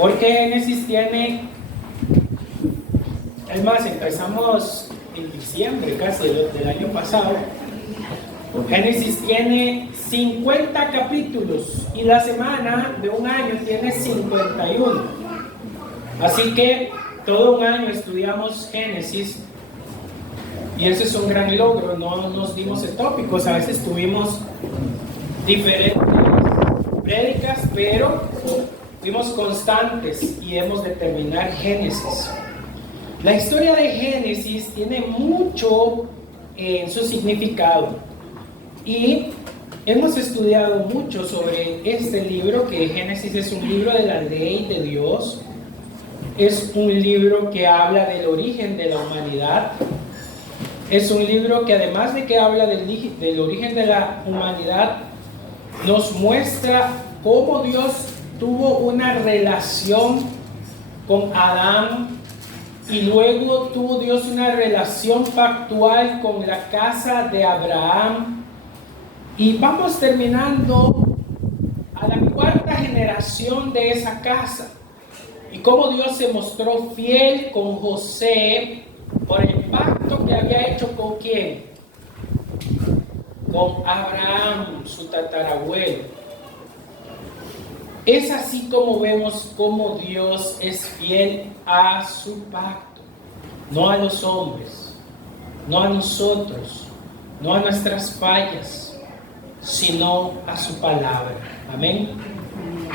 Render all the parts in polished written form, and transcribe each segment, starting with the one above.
Porque Génesis tiene, es más, empezamos en diciembre casi del año pasado. Génesis tiene 50 capítulos y la semana de un año tiene 51. Así que todo un año estudiamos Génesis y ese es un gran logro. No nos dimos tópicos, a veces tuvimos diferentes prédicas, pero fuimos constantes y hemos de terminar Génesis. La historia de Génesis tiene mucho en su significado y hemos estudiado mucho sobre este libro, que Génesis es un libro de la ley de Dios, es un libro que habla del origen de la humanidad, es un libro que además de que habla del origen de la humanidad, nos muestra cómo Dios tuvo una relación con Adán y luego tuvo Dios una relación pactual con la casa de Abraham. Y vamos terminando a la cuarta generación de esa casa. Y cómo Dios se mostró fiel con José por el pacto que había hecho con ¿quién? Con Abraham, su tatarabuelo. Es así como vemos cómo Dios es fiel a su pacto, no a los hombres, no a nosotros, no a nuestras fallas, sino a su palabra. Amén.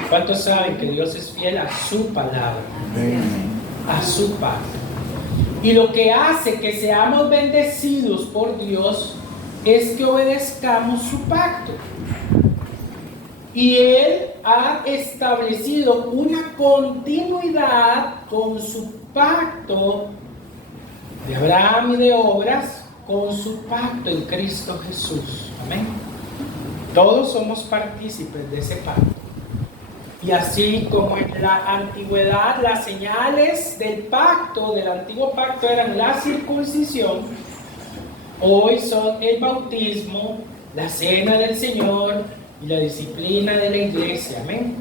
¿Cuántos saben que Dios es fiel a su palabra? A su pacto. Y lo que hace que seamos bendecidos por Dios es que obedezcamos su pacto. Y Él ha establecido una continuidad con su pacto de Abraham y de obras, con su pacto en Cristo Jesús. Amén. Todos somos partícipes de ese pacto. Y así como en la antigüedad las señales del pacto, del antiguo pacto, eran la circuncisión, hoy son el bautismo, la cena del Señor y la disciplina de la iglesia. Amén.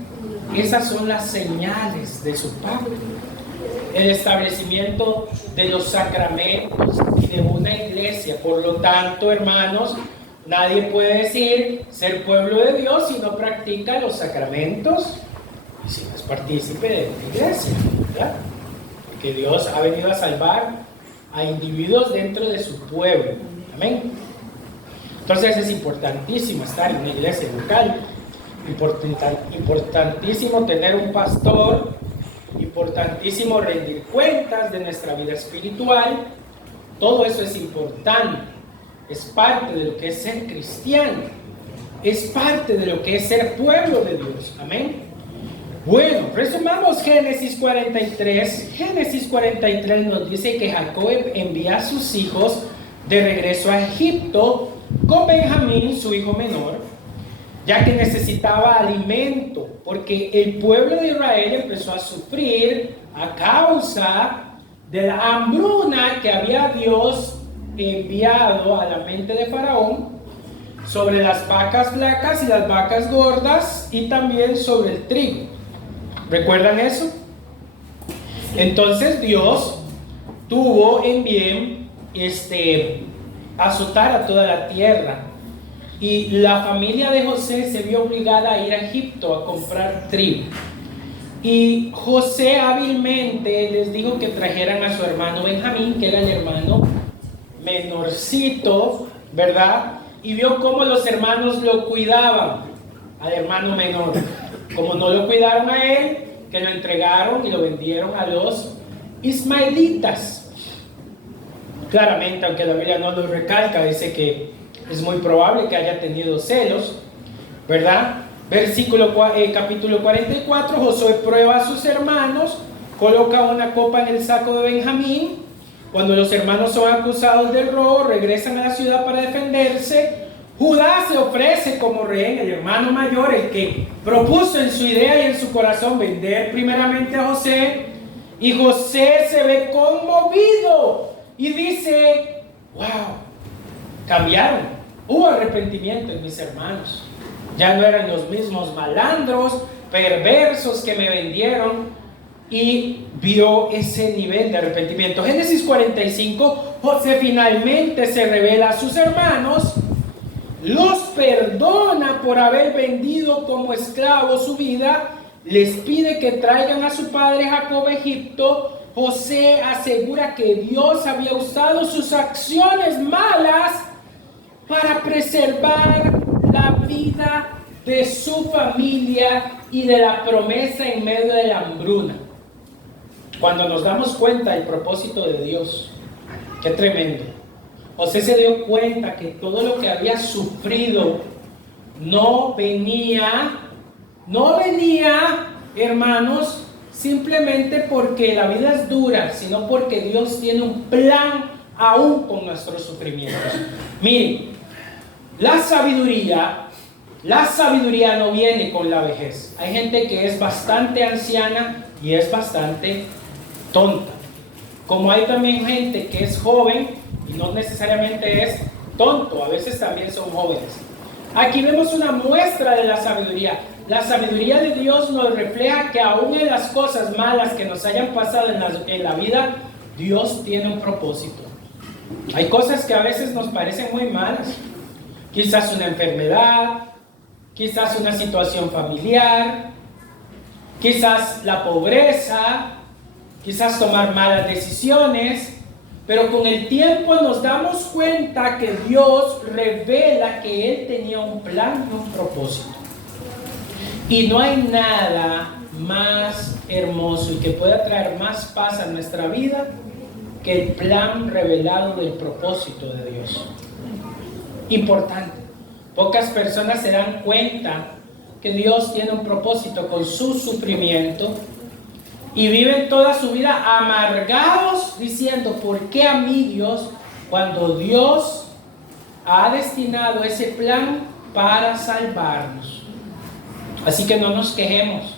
Esas son las señales de su pacto. El establecimiento de los sacramentos y de una iglesia. Por lo tanto, hermanos, nadie puede decir ser pueblo de Dios si no practica los sacramentos y si no es partícipe de una iglesia, ¿verdad? Porque Dios ha venido a salvar a individuos dentro de su pueblo. Amén. Entonces es importantísimo estar en una iglesia local, importantísimo tener un pastor, importantísimo rendir cuentas de nuestra vida espiritual. Todo eso es importante, es parte de lo que es ser cristiano, es parte de lo que es ser pueblo de Dios. Amén. Bueno, resumamos Génesis 43. Génesis 43 nos dice que Jacob envía a sus hijos de regreso a Egipto con Benjamín, su hijo menor, ya que necesitaba alimento, porque el pueblo de Israel empezó a sufrir a causa de la hambruna que había Dios enviado a la mente de Faraón sobre las vacas flacas y las vacas gordas, y también sobre el trigo. ¿Recuerdan eso? Entonces Dios tuvo en bien azotar a toda la tierra, y la familia de José se vio obligada a ir a Egipto a comprar trigo. Y José hábilmente les dijo que trajeran a su hermano Benjamín, que era el hermano menorcito, ¿verdad? Y vio cómo los hermanos lo cuidaban al hermano menor. Como no lo cuidaron a él, que lo entregaron y lo vendieron a los ismaelitas. Claramente, aunque la Biblia no lo recalca, dice que es muy probable que haya tenido celos, ¿verdad? Capítulo 44, Josué prueba a sus hermanos, coloca una copa en el saco de Benjamín. Cuando los hermanos son acusados del robo, regresan a la ciudad para defenderse. Judá se ofrece como rehén, el hermano mayor, el que propuso en su idea y en su corazón vender primeramente a José. Y José se ve conmovido y dice: wow, cambiaron, hubo arrepentimiento en mis hermanos. Ya no eran los mismos malandros, perversos que me vendieron. y vio ese nivel de arrepentimiento. Génesis 45, José finalmente se revela a sus hermanos, los perdona por haber vendido como esclavo su vida, les pide que traigan a su padre Jacob a Egipto. José asegura que Dios había usado sus acciones malas para preservar la vida de su familia y de la promesa en medio de la hambruna. Cuando nos damos cuenta del propósito de Dios, qué tremendo. José se dio cuenta que todo lo que había sufrido no venía, hermanos, simplemente porque la vida es dura, sino porque Dios tiene un plan aún con nuestros sufrimientos. Miren, la sabiduría no viene con la vejez. Hay gente que es bastante anciana y es bastante tonta. Como hay también gente que es joven y no necesariamente es tonto, a veces también son jóvenes. Aquí vemos una muestra de la sabiduría. La sabiduría de Dios nos refleja que aún en las cosas malas que nos hayan pasado en la vida, Dios tiene un propósito. Hay cosas que a veces nos parecen muy malas. Quizás una enfermedad, quizás una situación familiar, quizás la pobreza, quizás tomar malas decisiones, pero con el tiempo nos damos cuenta que Dios revela que Él tenía un plan y un propósito. Y no hay nada más hermoso y que pueda traer más paz a nuestra vida que el plan revelado del propósito de Dios. Importante. Pocas personas se dan cuenta que Dios tiene un propósito con su sufrimiento y viven toda su vida amargados diciendo, ¿por qué a mí Dios? Cuando Dios ha destinado ese plan para salvarnos. Así que no nos quejemos.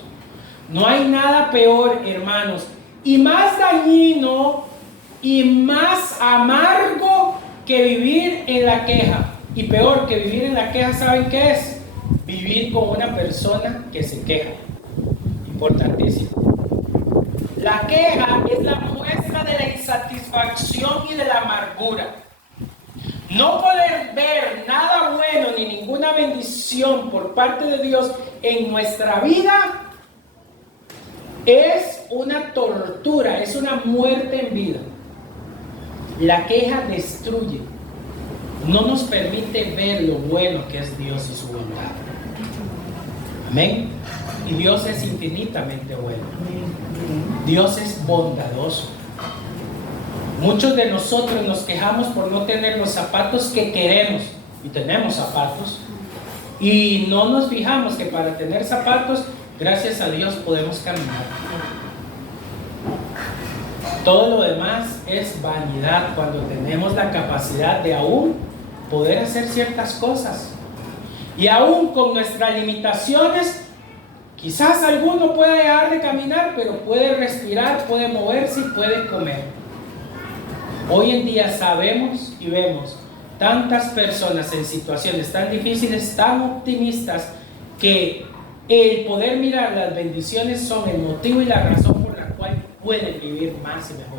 No hay nada peor, hermanos, y más dañino y más amargo que vivir en la queja. Y peor que vivir en la queja, ¿saben qué es? Vivir con una persona que se queja. Importantísimo. La queja es la muestra de la insatisfacción y de la amargura. No poder ver nada bueno ni ninguna bendición por parte de Dios en nuestra vida es una tortura, es una muerte en vida. La queja destruye. No nos permite ver lo bueno que es Dios y su bondad. Amén. Y Dios es infinitamente bueno. Dios es bondadoso. Muchos de nosotros nos quejamos por no tener los zapatos que queremos. Y tenemos zapatos. Y no nos fijamos que para tener zapatos, gracias a Dios podemos caminar. Todo lo demás es vanidad cuando tenemos la capacidad de aún poder hacer ciertas cosas. Y aún con nuestras limitaciones, quizás alguno puede dejar de caminar, pero puede respirar, puede moverse y puede comer. Hoy en día sabemos y vemos tantas personas en situaciones tan difíciles, tan optimistas, que el poder mirar las bendiciones son el motivo y la razón por la cual pueden vivir más y mejor.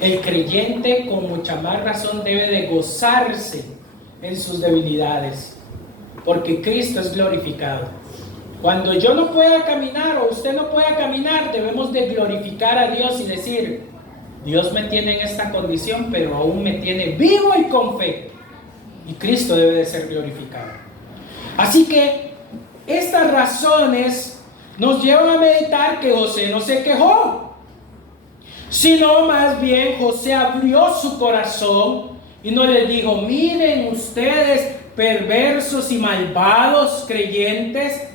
El creyente con mucha más razón debe de gozarse en sus debilidades, porque Cristo es glorificado. Cuando yo no pueda caminar o usted no pueda caminar, debemos de glorificar a Dios y decir, Dios me tiene en esta condición, pero aún me tiene vivo y con fe. Y Cristo debe de ser glorificado. Así que estas razones nos llevan a meditar que José no se quejó, sino más bien José abrió su corazón y no les dijo, miren ustedes perversos y malvados creyentes,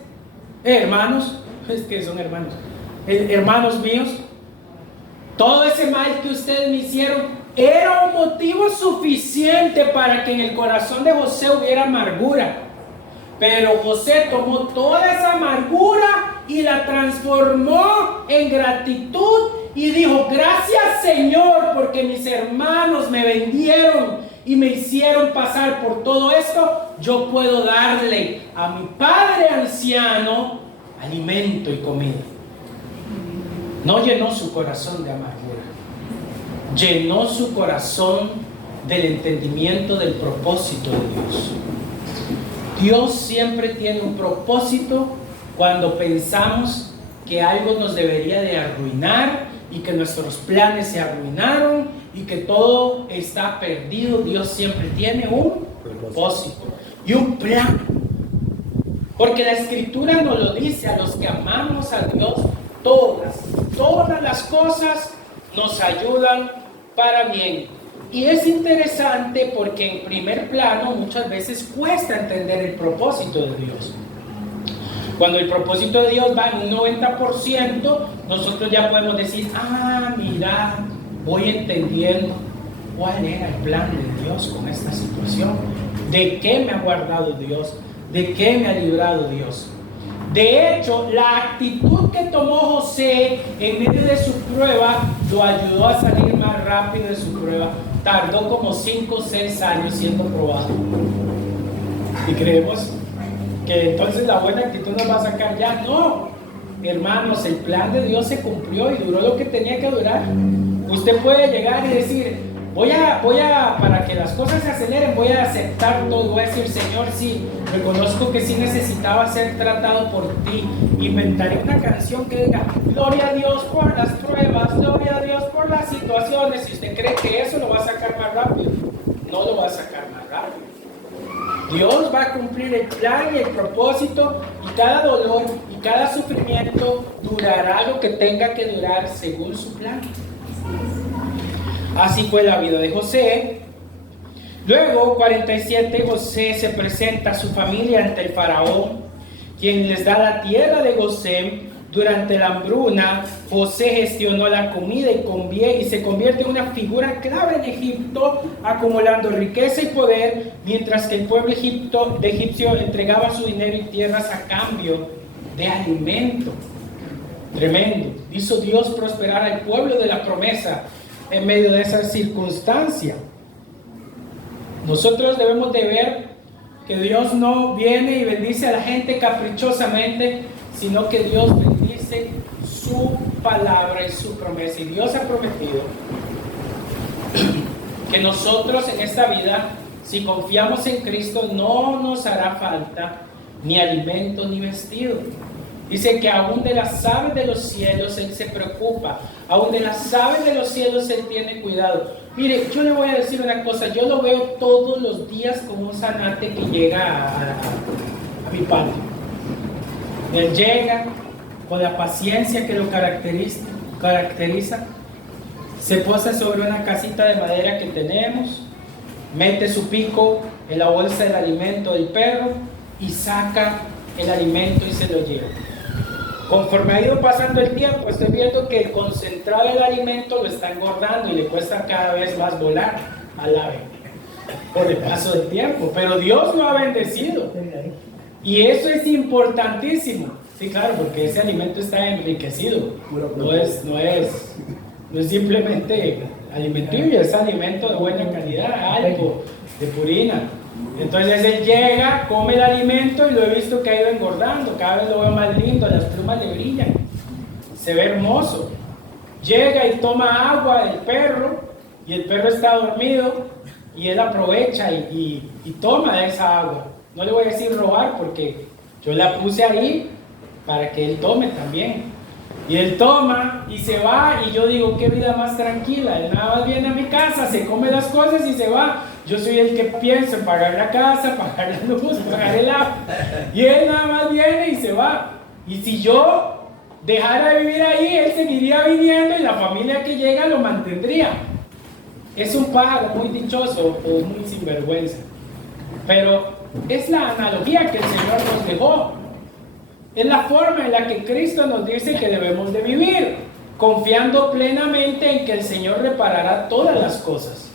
hermanos, es que son hermanos, hermanos míos, todo ese mal que ustedes me hicieron era un motivo suficiente para que en el corazón de José hubiera amargura. Pero José tomó toda esa amargura y la transformó en gratitud y dijo, gracias Señor, porque mis hermanos me vendieron y me hicieron pasar por todo esto. Yo puedo darle a mi padre anciano alimento y comida. no llenó su corazón de amargura, llenó su corazón del entendimiento del propósito de Dios. Dios siempre tiene un propósito cuando pensamos que algo nos debería de arruinar y que nuestros planes se arruinaron y que todo está perdido. Dios siempre tiene un propósito y un plan. Porque la Escritura nos lo dice: a los que amamos a Dios, todas las cosas nos ayudan para bien. Y es interesante porque en primer plano muchas veces cuesta entender el propósito de Dios. Cuando el propósito de Dios va en un 90%, nosotros ya podemos decir: mira, voy entendiendo cuál era el plan de Dios con esta situación. ¿De qué me ha guardado Dios? ¿De qué me ha librado Dios? De hecho, la actitud que tomó José en medio de su prueba lo ayudó a salir más rápido de su prueba. Tardó como 5 o 6 años siendo probado. Y creemos que entonces la buena actitud nos va a sacar ya. No, hermanos, el plan de Dios se cumplió y duró lo que tenía que durar. Usted puede llegar y decir: para que las cosas se aceleren, voy a aceptar todo, voy a decir: Señor, sí, reconozco que sí necesitaba ser tratado por ti. Inventaré una canción que diga: gloria a Dios por las pruebas, gloria a Dios por las situaciones. Si usted cree que eso lo va a sacar más rápido, no lo va a sacar más rápido. Dios va a cumplir el plan y el propósito, y cada dolor y cada sufrimiento durará lo que tenga que durar según su plan. Así fue la vida de José. Luego, 47, José se presenta a su familia ante el faraón, quien les da la tierra de Gosén. Durante la hambruna, José gestionó la comida y se convierte en una figura clave en Egipto, acumulando riqueza y poder, mientras que el pueblo egipcio entregaba su dinero y tierras a cambio de alimento. Tremendo. Hizo Dios prosperar al pueblo de la promesa en medio de esa circunstancia. Nosotros debemos de ver que Dios no viene y bendice a la gente caprichosamente, sino que Dios bendice su palabra y su promesa. Y Dios ha prometido que nosotros en esta vida, si confiamos en Cristo, no nos hará falta ni alimento ni vestido. Dice que aún de las aves de los cielos Él se preocupa, aún de las aves de los cielos Él tiene cuidado. Mire, yo le voy a decir una cosa: yo lo veo todos los días como un zanate que llega a mi patio. Él llega con la paciencia que lo caracteriza, se posa sobre una casita de madera que tenemos, mete su pico en la bolsa del alimento del perro y saca el alimento y se lo lleva. Conforme ha ido pasando el tiempo, estoy viendo que el concentrado del alimento lo está engordando y le cuesta cada vez más volar al ave por el paso del tiempo. Pero Dios lo ha bendecido. Y eso es importantísimo. Sí, claro, porque ese alimento está enriquecido. No es simplemente alimento tibio, es alimento de buena calidad, algo de purina. Entonces él llega, come el alimento y lo he visto que ha ido engordando. Cada vez lo veo más lindo, las plumas le brillan, se ve hermoso. Llega y toma agua del perro y el perro está dormido y él aprovecha y toma de esa agua. No le voy a decir robar porque yo la puse ahí para que él tome también. Y él toma y se va, y yo digo: qué vida más tranquila. Él nada más viene a mi casa, se come las cosas y se va. Yo soy el que pienso en pagar la casa, pagar la luz, pagar el agua. Y él nada más viene y se va. Y si yo dejara de vivir ahí, él seguiría viniendo y la familia que llega lo mantendría. Es un pájaro muy dichoso o muy sinvergüenza. Pero es la analogía que el Señor nos dejó. Es la forma en la que Cristo nos dice que debemos de vivir, confiando plenamente en que el Señor reparará todas las cosas.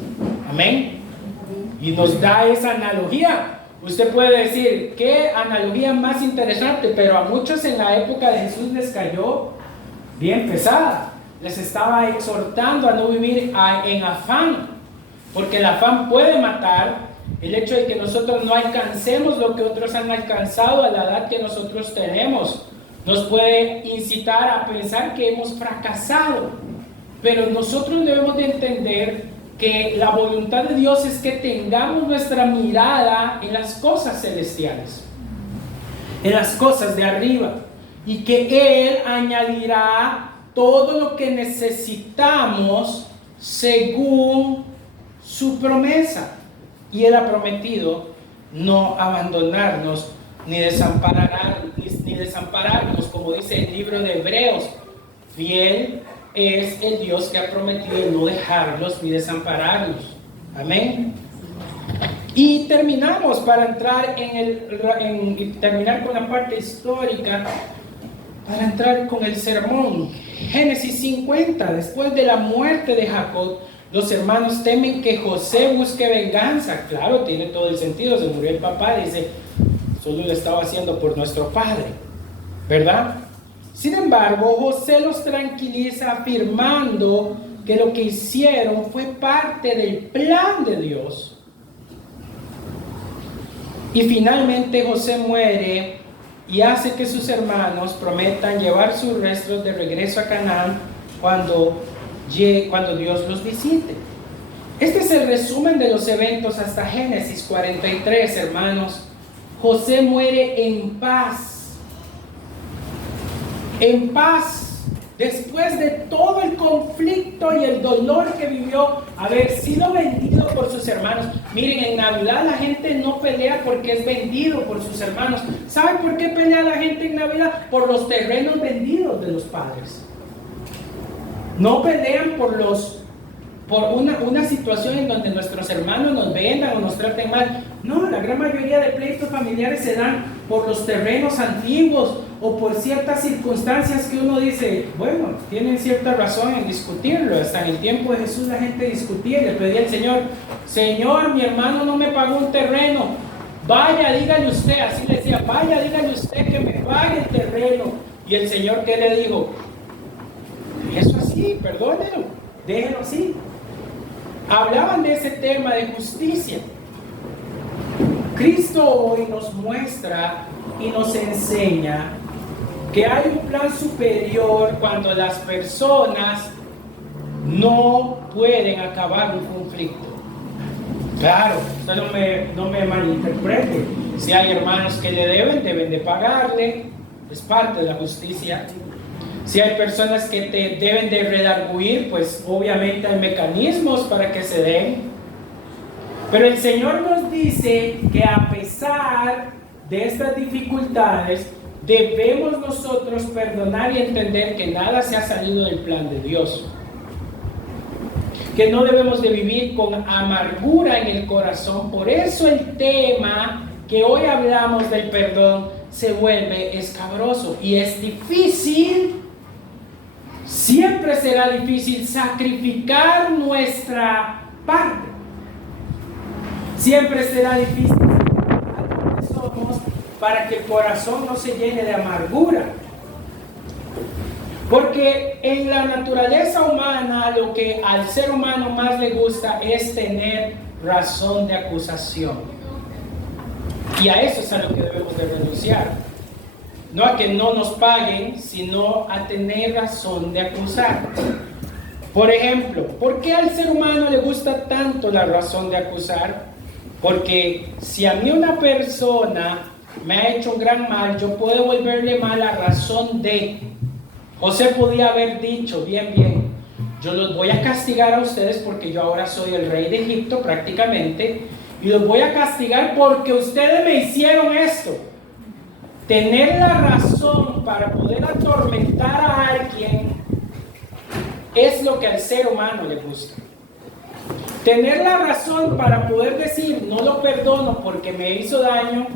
Amén. Y nos da esa analogía. Usted puede decir: qué analogía más interesante, pero a muchos en la época de Jesús les cayó bien pesada. Les estaba exhortando a no vivir en afán, porque el afán puede matar. El hecho de que nosotros no alcancemos lo que otros han alcanzado a la edad que nosotros tenemos nos puede incitar a pensar que hemos fracasado. Pero nosotros debemos de entender que la voluntad de Dios es que tengamos nuestra mirada en las cosas celestiales, en las cosas de arriba, y que Él añadirá todo lo que necesitamos según su promesa. Y Él ha prometido no abandonarnos ni desampararnos, como dice el libro de Hebreos. Fiel es el Dios que ha prometido no dejarlos ni desampararlos. Amén. Y terminamos para entrar terminar con la parte histórica, para entrar con el sermón. Génesis 50, después de la muerte de Jacob, los hermanos temen que José busque venganza. Claro, tiene todo el sentido, se murió el papá, dice, solo lo estaba haciendo por nuestro padre, ¿verdad? Sin embargo, José los tranquiliza afirmando que lo que hicieron fue parte del plan de Dios. Y finalmente José muere y hace que sus hermanos prometan llevar sus restos de regreso a Canaán cuando Dios los visite. Este es el resumen de los eventos hasta Génesis 43, hermanos. José muere en paz. En paz, después de todo el conflicto y el dolor que vivió, haber sido vendido por sus hermanos. Miren, en Navidad la gente no pelea porque es vendido por sus hermanos. ¿Saben por qué pelea la gente en Navidad? Por los terrenos vendidos de los padres. No pelean por una situación en donde nuestros hermanos nos vendan o nos traten mal. No, la gran mayoría de pleitos familiares se dan por los terrenos antiguos o por ciertas circunstancias que uno dice, bueno, tienen cierta razón en discutirlo. Hasta en el tiempo de Jesús la gente discutía y le pedía al Señor, Señor, mi hermano no me pagó un terreno, vaya, dígale usted, así le decía, vaya, dígale usted que me pague el terreno. Y el Señor, ¿qué le dijo? Eso así, perdónelo, déjelo así. Hablaban de ese tema de justicia. Cristo hoy nos muestra y nos enseña que hay un plan superior cuando las personas no pueden acabar un conflicto. Claro, usted no me malinterprete. Si hay hermanos que le deben de pagarle, es parte de la justicia. Si hay personas que te deben de redarguir, pues obviamente hay mecanismos para que se den. Pero el Señor nos dice que a pesar de estas dificultades, debemos nosotros perdonar y entender que nada se ha salido del plan de Dios. Que no debemos de vivir con amargura en el corazón. Por eso el tema que hoy hablamos del perdón se vuelve escabroso y es difícil. Siempre será difícil sacrificar nuestra parte. Siempre será difícil sacrificar lo que somos para que el corazón no se llene de amargura. Porque en la naturaleza humana, lo que al ser humano más le gusta es tener razón de acusación. Y a eso es a lo que debemos de renunciar. No a que no nos paguen, sino a tener razón de acusar. Por ejemplo, ¿por qué al ser humano le gusta tanto la razón de acusar? Porque si a mí una persona me ha hecho un gran mal, yo puedo volverle mal a razón de. José podía haber dicho, bien, yo los voy a castigar a ustedes porque yo ahora soy el rey de Egipto prácticamente, y los voy a castigar porque ustedes me hicieron esto. Tener la razón para poder atormentar a alguien es lo que al ser humano le gusta. Tener la razón para poder decir no lo perdono porque me hizo daño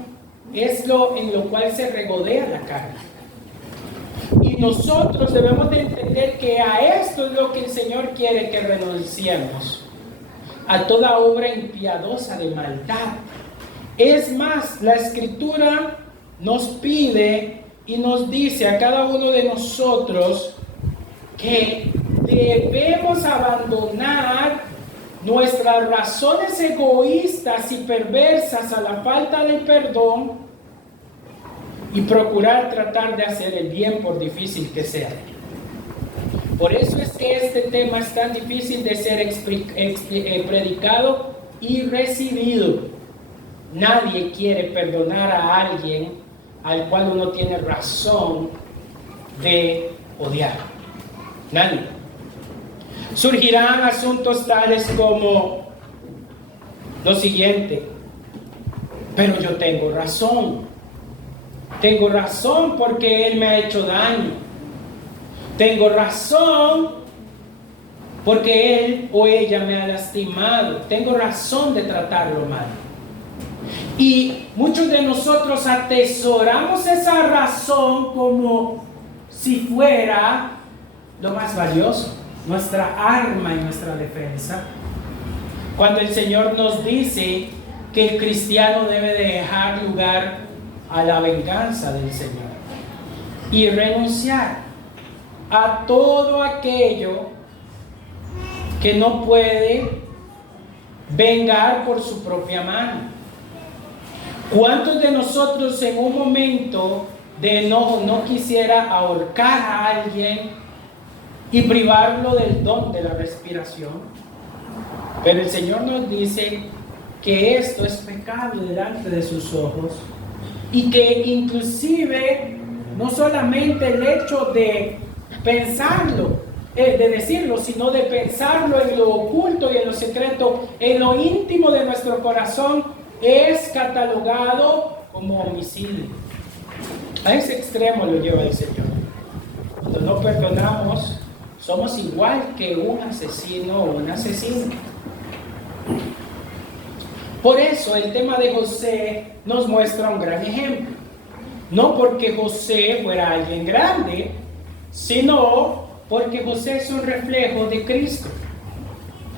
es lo en lo cual se regodea la carne. Y nosotros debemos de entender que a esto es lo que el Señor quiere que renunciemos, a toda obra impiedosa de maldad. Es más, la Escritura nos pide y nos dice a cada uno de nosotros que debemos abandonar nuestras razones egoístas y perversas a la falta del perdón y procurar tratar de hacer el bien por difícil que sea. Por eso es que este tema es tan difícil de ser predicado y recibido. Nadie quiere perdonar a alguien al cual uno tiene razón de odiar. Nadie. Surgirán asuntos tales como lo siguiente: pero yo tengo razón. Tengo razón porque él me ha hecho daño. Tengo razón porque él o ella me ha lastimado. Tengo razón de tratarlo mal. Y muchos de nosotros atesoramos esa razón como si fuera lo más valioso, nuestra arma y nuestra defensa. Cuando el Señor nos dice que el cristiano debe de dejar lugar a la venganza del Señor y renunciar a todo aquello que no puede vengar por su propia mano. ¿Cuántos de nosotros en un momento de enojo no quisiera ahorcar a alguien y privarlo del don de la respiración? Pero el Señor nos dice que esto es pecado delante de sus ojos y que inclusive no solamente el hecho de pensarlo, de decirlo, sino de pensarlo en lo oculto y en lo secreto, en lo íntimo de nuestro corazón, es catalogado como homicidio. A ese extremo lo lleva el Señor. Cuando no perdonamos, somos igual que un asesino o una asesina. Por eso el tema de José nos muestra un gran ejemplo. No porque José fuera alguien grande, sino porque José es un reflejo de Cristo.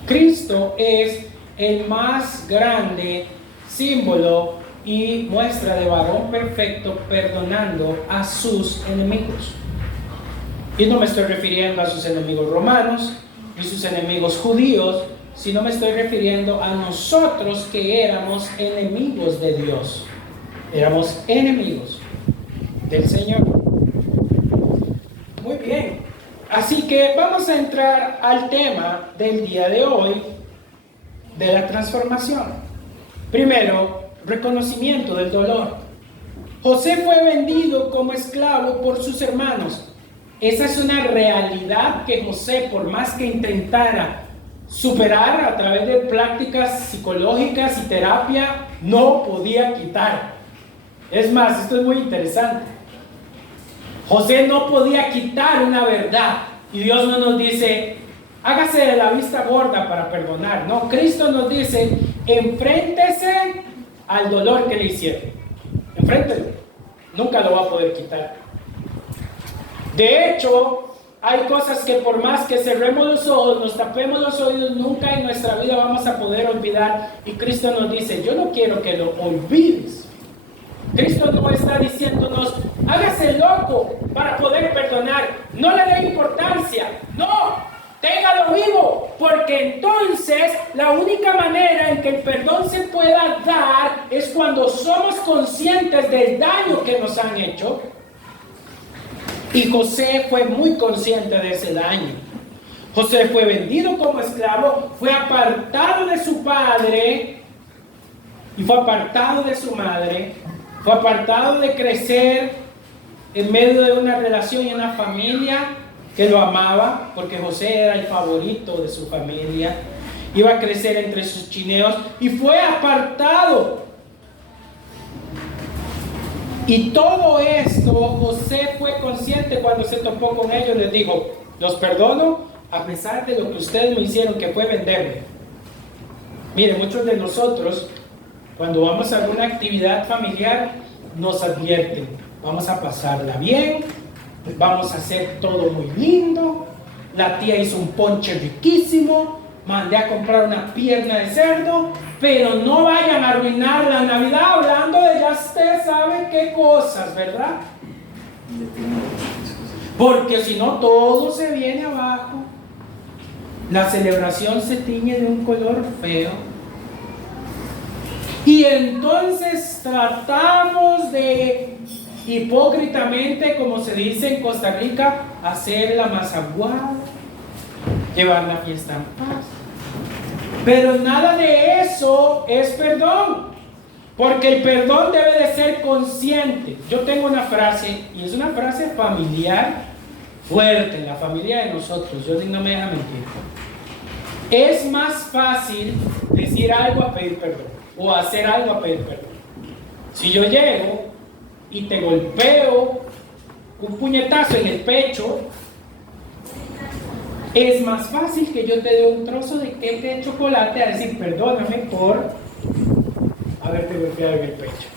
Cristo es el más grande símbolo y muestra de varón perfecto perdonando a sus enemigos. Y no me estoy refiriendo a sus enemigos romanos ni sus enemigos judíos, sino me estoy refiriendo a nosotros que éramos enemigos de Dios. Éramos enemigos del Señor. Muy bien, así que vamos a entrar al tema del día de hoy, de la transformación. Primero, reconocimiento del dolor. José fue vendido como esclavo por sus hermanos. Esa es una realidad que José, por más que intentara superar a través de prácticas psicológicas y terapia, no podía quitar. Es más, esto es muy interesante. José no podía quitar una verdad. Y Dios no nos dice, hágase de la vista gorda para perdonar. No, Cristo nos dice, enfréntese al dolor que le hicieron. Enfréntelo. Nunca lo va a poder quitar. De hecho, hay cosas que por más que cerremos los ojos, nos tapemos los oídos, nunca en nuestra vida vamos a poder olvidar. Y Cristo nos dice, yo no quiero que lo olvides. Cristo no está diciéndonos, hágase loco para poder perdonar. No le dé importancia. No, téngalo vivo. Porque entonces la única manera en que el perdón se pueda dar es cuando somos conscientes del daño que nos han hecho. Y José fue muy consciente de ese daño. José fue vendido como esclavo, fue apartado de su padre y fue apartado de su madre, fue apartado de crecer en medio de una relación y una familia que lo amaba, porque José era el favorito de su familia. Iba a crecer entre sus chineos y fue apartado. Y todo esto José fue consciente cuando se topó con ellos. Les dijo, los perdono a pesar de lo que ustedes me hicieron, que fue venderme. Miren, muchos de nosotros, cuando vamos a alguna actividad familiar, nos advierten, vamos a pasarla bien, vamos a hacer todo muy lindo, la tía hizo un ponche riquísimo, mandé a comprar una pierna de cerdo, pero no vayan a arruinar la Navidad hablando de ya usted sabe qué cosas, ¿verdad? Porque si no todo se viene abajo, la celebración se tiñe de un color feo. Y entonces tratamos de hipócritamente, como se dice en Costa Rica, hacer la masaguada, llevar la fiesta en paz. Pero nada de eso es perdón, porque el perdón debe de ser consciente. Yo tengo una frase, y es una frase familiar fuerte, en la familia de nosotros, yo no me deja mentir. Es más fácil decir algo a pedir perdón, o hacer algo a pedir perdón. Si yo llego y te golpeo un puñetazo en el pecho, es más fácil que yo te dé un trozo de queque de chocolate a decir perdóname por haberte golpeado en el pecho.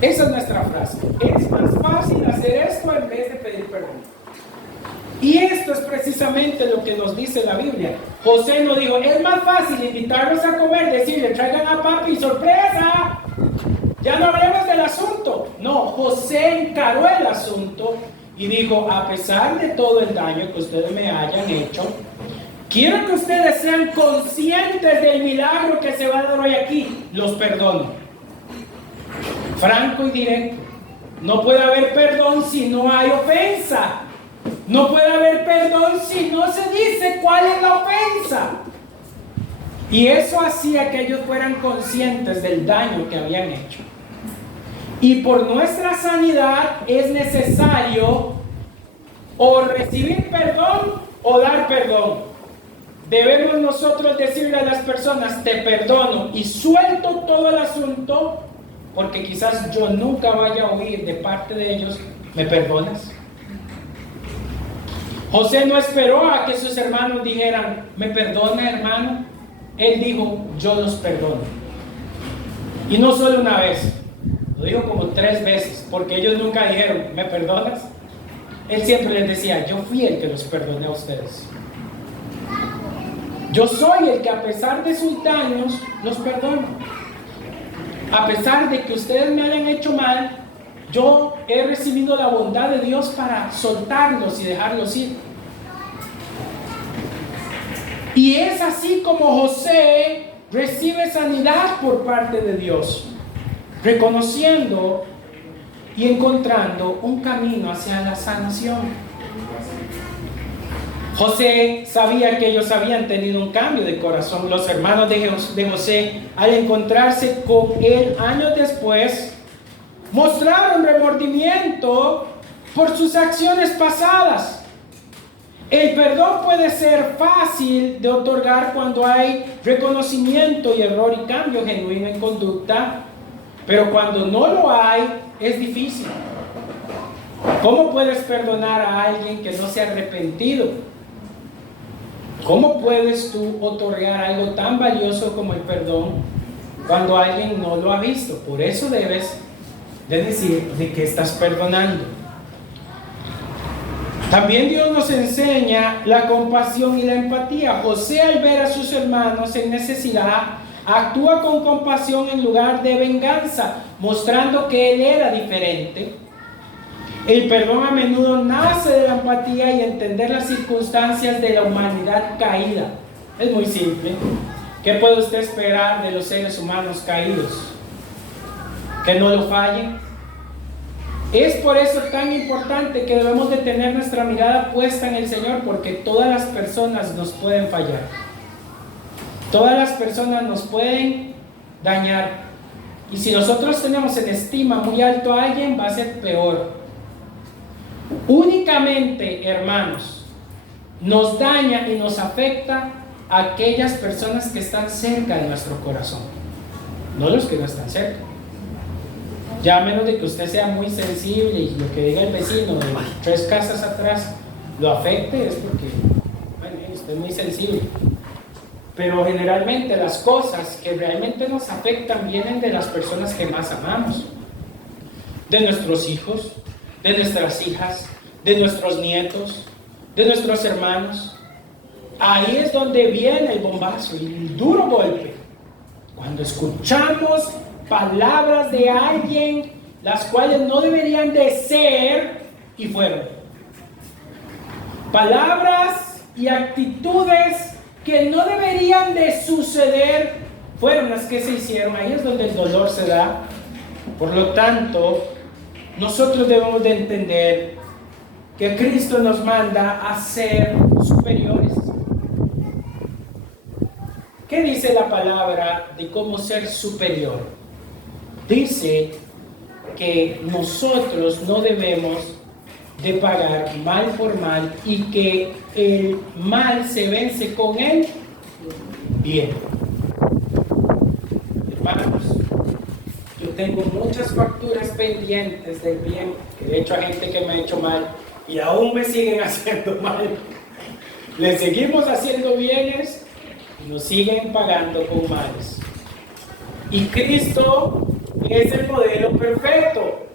Esa es nuestra frase. Es más fácil hacer esto en vez de pedir perdón. Y esto es precisamente lo que nos dice la Biblia. José no dijo, es más fácil invitarlos a comer, decirle, traigan a papi, sorpresa, ya no hablemos del asunto. No, José encaró el asunto y dijo, a pesar de todo el daño que ustedes me hayan hecho, quiero que ustedes sean conscientes del milagro que se va a dar hoy aquí. Los perdono. Franco y directo. No puede haber perdón si no hay ofensa. No puede haber perdón si no se dice cuál es la ofensa. Y eso hacía que ellos fueran conscientes del daño que habían hecho. Y por nuestra sanidad es necesario o recibir perdón o dar perdón. Debemos nosotros decirle a las personas, te perdono y suelto todo el asunto, porque quizás yo nunca vaya a oír de parte de ellos, ¿me perdonas? José no esperó a que sus hermanos dijeran, ¿me perdona, hermano? Él dijo, yo los perdono. Y no solo una vez, lo dijo como 3 veces, porque ellos nunca dijeron, ¿me perdonas? Él siempre les decía, yo fui el que los perdoné a ustedes. Yo soy el que a pesar de sus daños los perdono. A pesar de que ustedes me hayan hecho mal, yo he recibido la bondad de Dios para soltarlos y dejarlos ir. Y es así como José recibe sanidad por parte de Dios, reconociendo y encontrando un camino hacia la sanación. José sabía que ellos habían tenido un cambio de corazón. Los hermanos de José, al encontrarse con él años después, mostraron remordimiento por sus acciones pasadas. El perdón puede ser fácil de otorgar cuando hay reconocimiento y error y cambio genuino en conducta, pero cuando no lo hay, es difícil. ¿Cómo puedes perdonar a alguien que no se ha arrepentido? ¿Cómo puedes tú otorgar algo tan valioso como el perdón cuando alguien no lo ha visto? Por eso debes de decir de que estás perdonando. También Dios nos enseña la compasión y la empatía. José, al ver a sus hermanos en necesidad, actúa con compasión en lugar de venganza, mostrando que él era diferente. El perdón a menudo nace de la empatía y entender las circunstancias de la humanidad caída. Es muy simple. ¿Qué puede usted esperar de los seres humanos caídos? ¿Que no lo fallen? Es por eso tan importante que debemos de tener nuestra mirada puesta en el Señor, porque todas las personas nos pueden fallar. Todas las personas nos pueden dañar. Y si nosotros tenemos en estima muy alto a alguien, va a ser peor. Únicamente, hermanos, nos daña y nos afecta a aquellas personas que están cerca de nuestro corazón, no los que no están cerca. Ya a menos de que usted sea muy sensible y lo que diga el vecino de 3 casas atrás lo afecte, es porque usted es muy sensible. Pero generalmente las cosas que realmente nos afectan vienen de las personas que más amamos, de nuestros hijos, de nuestras hijas, de nuestros nietos, de nuestros hermanos. Ahí es donde viene el bombazo y el duro golpe. Cuando escuchamos palabras de alguien las cuales no deberían de ser y fueron. Palabras y actitudes que no deberían de suceder fueron las que se hicieron. Ahí es donde el dolor se da. Por lo tanto, nosotros debemos de entender que Cristo nos manda a ser superiores. ¿Qué dice la palabra de cómo ser superior? Dice que nosotros no debemos de pagar mal por mal y que el mal se vence con el bien. Hermanos, yo tengo muchas facturas pendientes del bien, que de hecho hay gente que me ha hecho mal y aún me siguen haciendo mal. Les seguimos haciendo bienes y nos siguen pagando con males. Y Cristo es el modelo perfecto,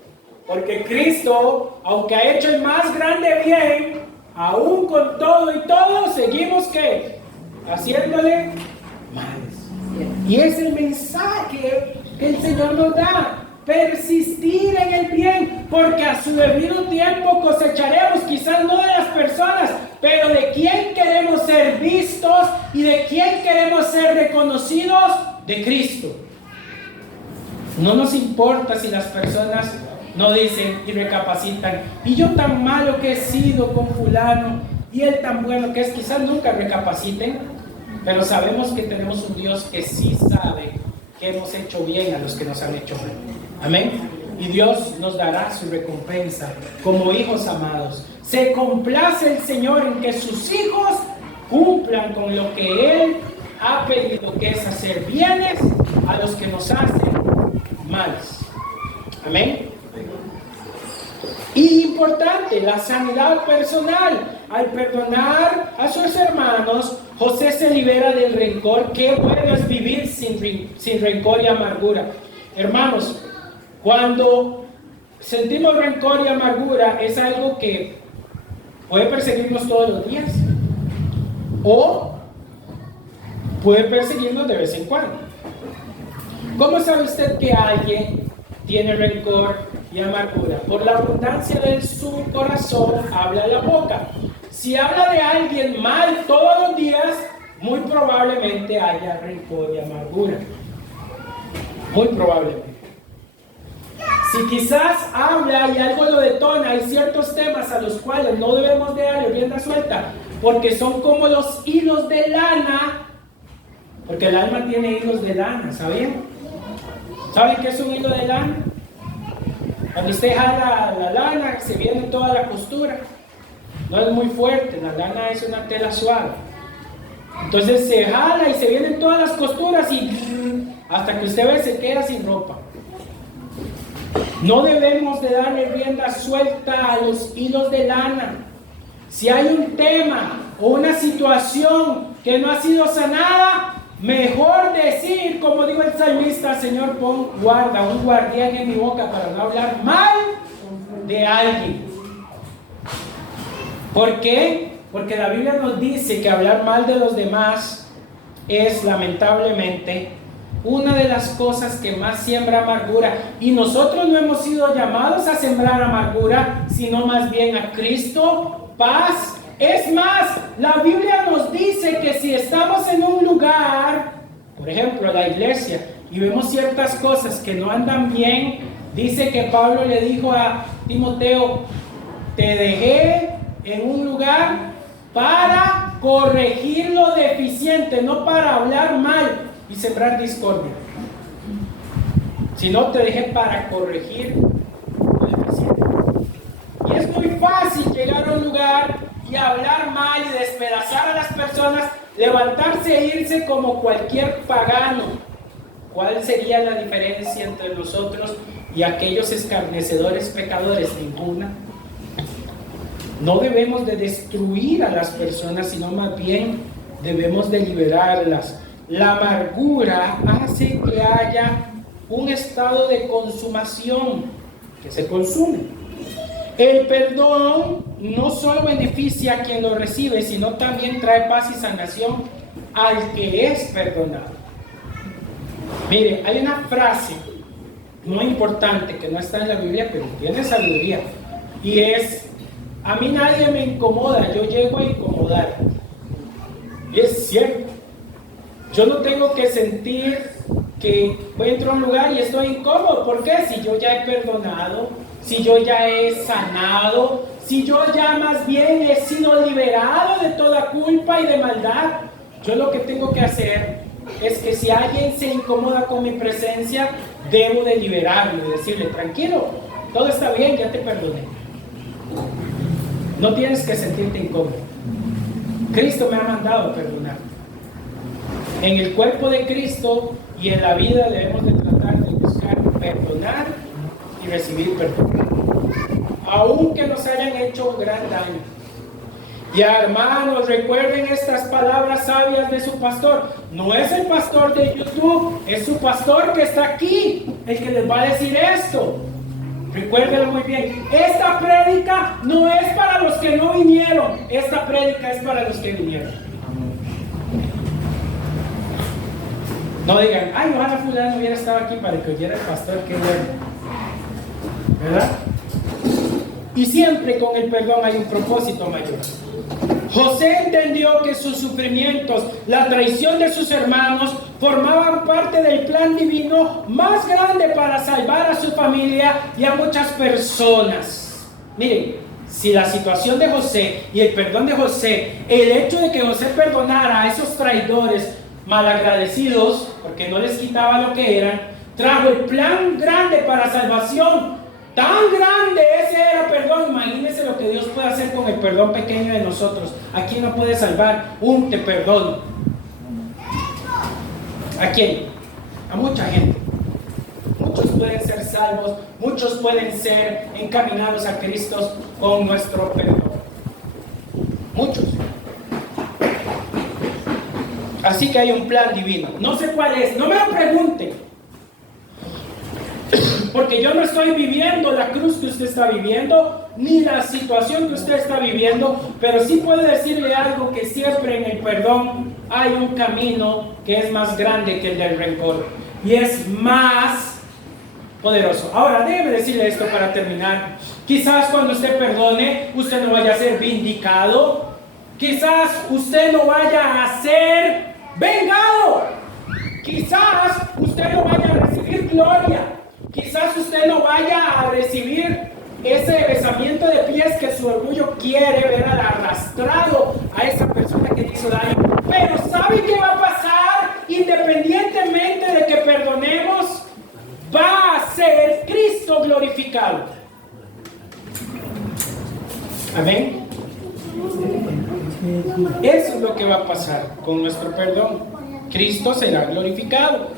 porque Cristo, aunque ha hecho el más grande bien, aún con todo y todo, seguimos ¿qué? Haciéndole males. Y es el mensaje que el Señor nos da. Persistir en el bien, porque a su debido tiempo cosecharemos, quizás no de las personas, pero de quién queremos ser vistos y de quién queremos ser reconocidos, de Cristo. No nos importa si las personas no dicen y recapacitan, y yo tan malo que he sido con fulano, y él tan bueno que es, quizás nunca recapaciten, pero sabemos que tenemos un Dios que sí sabe que hemos hecho bien a los que nos han hecho mal. Amén. Y Dios nos dará su recompensa como hijos amados. Se complace el Señor en que sus hijos cumplan con lo que Él ha pedido, que es hacer bienes a los que nos hacen males. Amén. Y importante, la sanidad personal. Al perdonar a sus hermanos, José se libera del rencor. Qué bueno es vivir sin rencor y amargura. Hermanos, cuando sentimos rencor y amargura, es algo que puede perseguirnos todos los días o puede perseguirnos de vez en cuando. ¿Cómo sabe usted que alguien tiene rencor y amargura? Por la abundancia de su corazón habla la boca. Si habla de alguien mal todos los días, muy probablemente haya rencor y amargura. Muy probablemente. Si quizás habla y algo lo detona, hay ciertos temas a los cuales no debemos de darle rienda suelta, porque son como los hilos de lana, porque el alma tiene hilos de lana, ¿sabían? ¿Saben qué es un hilo de lana? Cuando usted jala la lana, se viene toda la costura. No es muy fuerte, la lana es una tela suave. Entonces se jala y se vienen todas las costuras y hasta que usted ve se queda sin ropa. No debemos de darle rienda suelta a los hilos de lana. Si hay un tema o una situación que no ha sido sanada, mejor decir, como dijo el salmista, Señor, pon guarda, un guardián en mi boca para no hablar mal de alguien. ¿Por qué? Porque la Biblia nos dice que hablar mal de los demás es lamentablemente una de las cosas que más siembra amargura. Y nosotros no hemos sido llamados a sembrar amargura, sino más bien a Cristo, paz. Es más, la Biblia nos dice que si estamos en un lugar, por ejemplo la iglesia, y vemos ciertas cosas que no andan bien, dice que Pablo le dijo a Timoteo, te dejé en un lugar para corregir lo deficiente, no para hablar mal y sembrar discordia, sino te dejé para corregir lo deficiente. Y es muy fácil llegar a un lugar y hablar mal y despedazar a las personas, levantarse e irse como cualquier pagano. ¿Cuál sería la diferencia entre nosotros y aquellos escarnecedores pecadores? Ninguna. No debemos de destruir a las personas, sino más bien debemos de liberarlas. La amargura hace que haya un estado de consumación, que se consume. El perdón no solo beneficia a quien lo recibe, sino también trae paz y sanación al que es perdonado. Mire, hay una frase muy importante que no está en la Biblia, pero tiene sabiduría, y es: a mí nadie me incomoda, yo llego a incomodar. Y es cierto. Yo no tengo que sentir que voy a entrar a un lugar y estoy incómodo. ¿Por qué? Si yo ya he perdonado, si yo ya he sanado, si yo ya más bien he sido liberado de toda culpa y de maldad. Yo lo que tengo que hacer es que si alguien se incomoda con mi presencia, debo de liberarlo y decirle, tranquilo, todo está bien, ya te perdoné. No tienes que sentirte incómodo. Cristo me ha mandado a perdonar. En el cuerpo de Cristo y en la vida debemos de tratar de buscar perdonar y recibir perdón, aunque nos hayan hecho un gran daño. Ya, hermanos, recuerden estas palabras sabias de su pastor. No es el pastor de YouTube, es su pastor que está aquí el que les va a decir esto. Recuérdenlo muy bien. Esta prédica no es para los que no vinieron, esta prédica es para los que vinieron. No digan, ay, ojalá fulano hubiera estado aquí para que oyera el pastor, qué bueno, ¿verdad? Y siempre con el perdón hay un propósito mayor. José entendió que sus sufrimientos, la traición de sus hermanos, formaban parte del plan divino más grande para salvar a su familia y a muchas personas. Miren, si la situación de José y el perdón de José, el hecho de que José perdonara a esos traidores malagradecidos, porque no les quitaba lo que eran, trajo el plan grande para salvación. Tan grande ese era perdón. Imagínense lo que Dios puede hacer con el perdón pequeño de nosotros. ¿A quién no puede salvar? Te perdono. ¿A quién? A mucha gente. Muchos pueden ser salvos, muchos pueden ser encaminados a Cristo con nuestro perdón. Muchos. Así que hay un plan divino. No sé cuál es, no me lo pregunten. Porque yo no estoy viviendo la cruz que usted está viviendo, ni la situación que usted está viviendo, pero sí puedo decirle algo, que siempre en el perdón hay un camino que es más grande que el del rencor y es más poderoso. Ahora, déjeme decirle esto para terminar. Quizás cuando usted perdone, usted no vaya a ser vindicado, quizás usted no vaya a ser vengado, quizás usted no vaya a recibir gloria. Quizás usted no vaya a recibir ese besamiento de pies que su orgullo quiere ver arrastrado a esa persona que te hizo daño. Pero ¿sabe qué va a pasar? Independientemente de que perdonemos, va a ser Cristo glorificado. Amén. Eso es lo que va a pasar con nuestro perdón. Cristo será glorificado.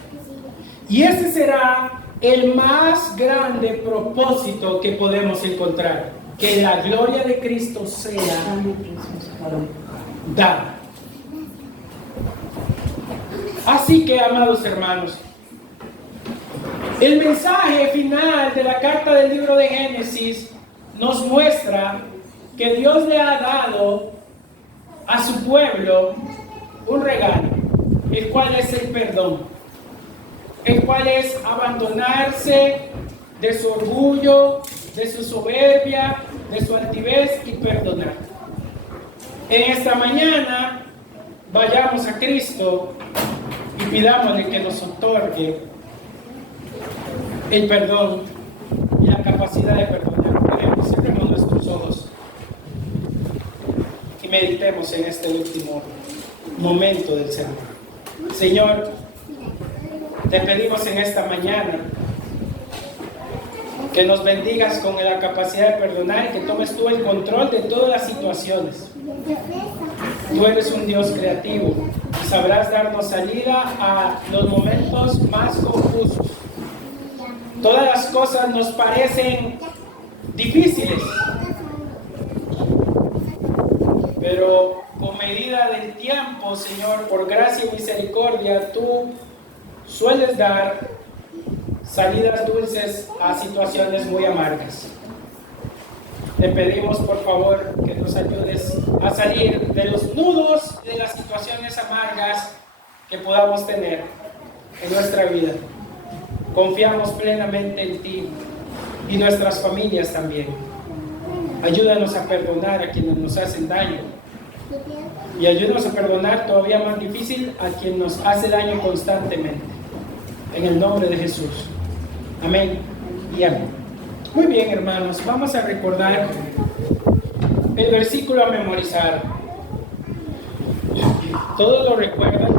Y ese será el más grande propósito que podemos encontrar, que la gloria de Cristo sea dada. Así que, amados hermanos, el mensaje final de la carta del libro de Génesis nos muestra que Dios le ha dado a su pueblo un regalo, el cual es el perdón. El cual es abandonarse de su orgullo, de su soberbia, de su altivez y perdonar. En esta mañana vayamos a Cristo y pidámosle que nos otorgue el perdón y la capacidad de perdonar. Cerremos nuestros ojos y meditemos en este último momento del sermón. Señor, te pedimos en esta mañana que nos bendigas con la capacidad de perdonar y que tomes tú el control de todas las situaciones. Tú eres un Dios creativo y sabrás darnos salida a los momentos más confusos. Todas las cosas nos parecen difíciles, pero con medida del tiempo, Señor, por gracia y misericordia, tú sueles dar salidas dulces a situaciones muy amargas. Te pedimos, por favor, que nos ayudes a salir de los nudos de las situaciones amargas que podamos tener en nuestra vida. Confiamos plenamente en ti y nuestras familias también. Ayúdanos a perdonar a quienes nos hacen daño y ayúdanos a perdonar todavía más difícil a quien nos hace daño constantemente. En el nombre de Jesús. Amén y amén. Muy bien, hermanos, vamos a recordar el versículo a memorizar. ¿Todos lo recuerdan?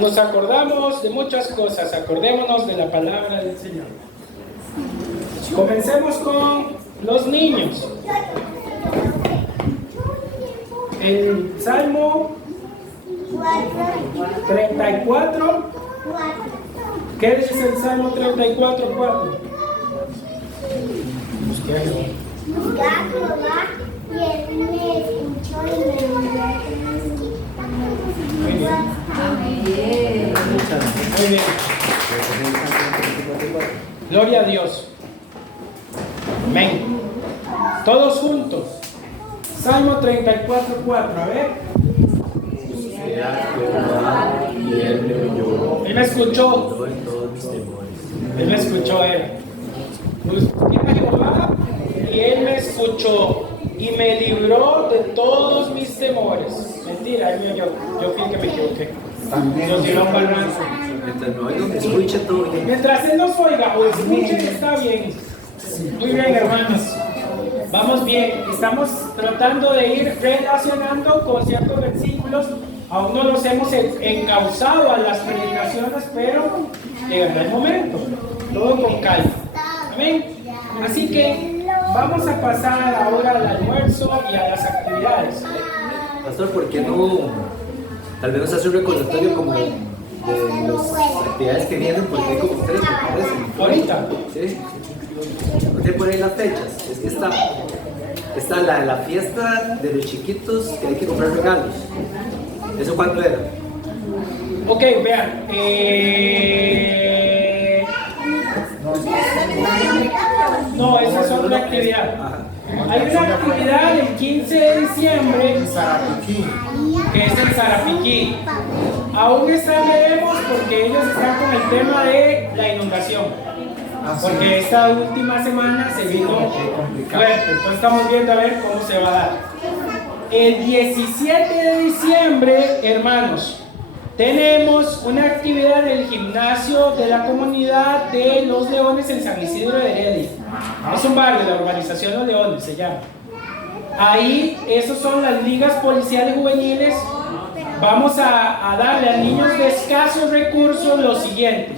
Nos acordamos de muchas cosas, acordémonos de la palabra del Señor. Comencemos con los niños. El Salmo 34. ¿Qué dice el Salmo 34:4? Muy bien. Gloria a Dios. Amén. Todos juntos. Salmo 34:4. A ver. Él me escuchó. Él me escuchó. Busqué a Jehová y Él me escuchó y me libró de todos mis temores. Mentira, yo fui el que me equivoqué. Nos tiró un balance. Mientras Él nos oiga o escuchen, está bien. Muy bien, hermanos. Vamos bien. Estamos tratando de ir relacionando con ciertos versículos. Aún no los hemos encauzado a las predicaciones, pero llegará el momento. Todo con calma. Amén. Así que vamos a pasar ahora al almuerzo y a las actividades. Pastor, ¿por qué no tal vez nos hace un recordatorio como de las actividades que vienen? Porque hay como tres, me parece. ¿Ahorita? Sí. ¿No tiene por ahí las fechas? Es que está la fiesta de los chiquitos que hay que comprar regalos. ¿Eso cuándo era? Ok, vean. No, esa es otra actividad. Hay una actividad el 15 de diciembre que es el Sarapiquí. Aún veremos porque ellos están con el tema de la inundación. Porque esta última semana se vino fuerte. Entonces estamos viendo a ver cómo se va a dar. El 17 de diciembre, hermanos, tenemos una actividad en el gimnasio de la comunidad de Los Leones en San Isidro de Heredia. Es un barrio de la urbanización Los Leones, se llama. Ahí, esos son las ligas policiales juveniles. Vamos a darle a niños de escasos recursos lo siguiente.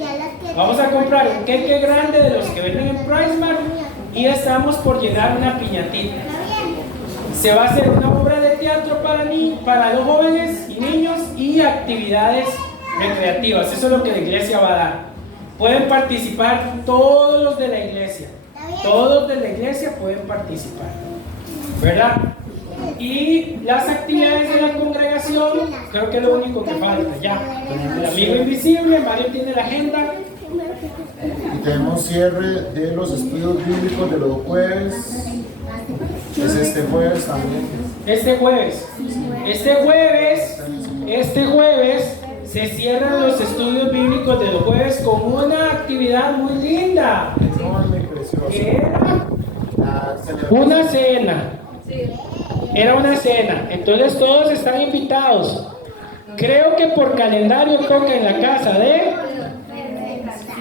Vamos a comprar un queque grande de los que venden en PriceMart y estamos por llenar una piñatita. Se va a hacer una obra de teatro para los jóvenes y niños y actividades recreativas. Eso es lo que la iglesia va a dar. Pueden participar todos los de la iglesia. Todos de la iglesia pueden participar, ¿verdad? Y las actividades de la congregación, creo que es lo único que falta ya. El amigo invisible, Mario tiene la agenda. Y tenemos cierre de los estudios bíblicos de los jueves. Es este jueves también. Este jueves se cierran los estudios bíblicos de los jueves con una actividad muy linda. Enorme, preciosa. Era una cena. Era una cena. Entonces todos están invitados. Creo que por calendario toca en la casa de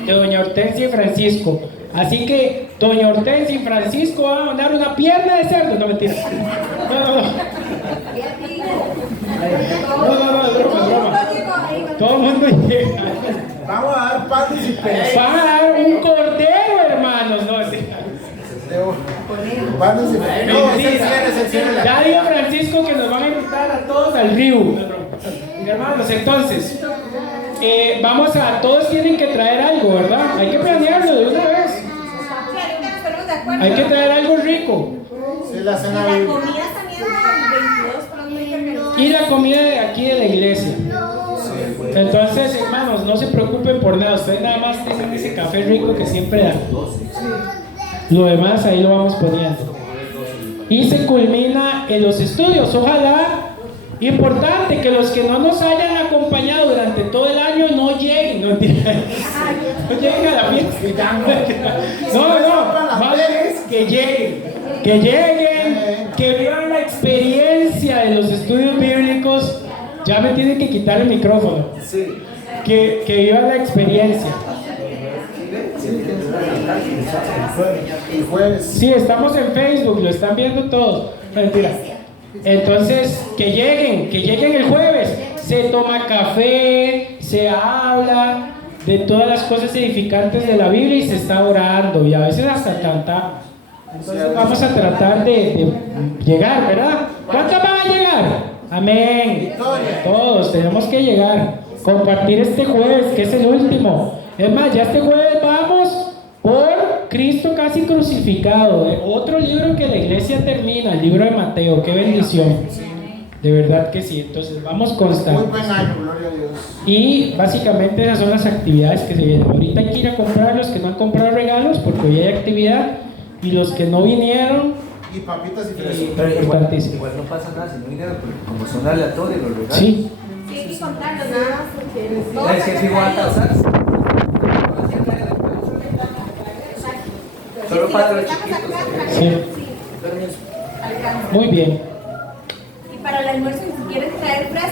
doña Hortensia y Francisco. Así que doña Hortensia y Francisco van a mandar una pierna de cerdo. No, mentira. No, es broma. Todo el mundo llega. Vamos a dar panes y peces. Van a dar un cordero, hermanos. No, mentira. Panes y peces. No, es el cierre. Ya dijo Francisco que nos van a invitar a todos al río. Hermanos, entonces, todos tienen que traer algo, ¿verdad? Hay que planearlo de una vez. Hay que traer algo rico. Sí, la cena La bíblica. comida también del 22, Y la comida de aquí de la iglesia. Entonces, hermanos, no se preocupen por nada. Ustedes nada más tengan ese café rico que siempre dan. Lo demás ahí lo vamos poniendo. Y se culmina en los estudios. Ojalá, importante, que los que no nos hayan acompañado durante todo el año no lleguen. No lleguen a la fiesta. No, más bien que lleguen. Que vivan la experiencia de los estudios bíblicos. Ya me tienen que quitar el micrófono. Sí. que viva la experiencia. El jueves. Sí, estamos en Facebook, lo están viendo todos. No, mentira. Entonces, que lleguen el jueves. Se toma café, se habla de todas las cosas edificantes de la Biblia y se está orando y a veces hasta cantamos. Entonces vamos a tratar de llegar, ¿verdad? ¿Cuántos van a llegar? Amén. Todos tenemos que llegar. Compartir este jueves, que es el último. Es más, ya este jueves vamos por Cristo casi crucificado. Otro libro que la iglesia termina, el libro de Mateo. Qué bendición. De verdad que sí. Entonces vamos Muy constantes. buen año, gloria a Dios. Y básicamente esas son las actividades que se vienen. Ahorita hay que ir a comprar los que no han comprado regalos porque hoy hay actividad. Y los que no vinieron, Y papitas y fresas. Pero igual, importantísimo. igual no pasa nada si no vinieron, porque como son aleatorios los regalos. Sí, Sí, hay que contarlo, nada más porque todos Es que han fijo va a caído. casarse. Solo para los Estamos chiquitos. acá, Sí. alcanza. muy bien. Y para el almuerzo, si quieren traer fresco,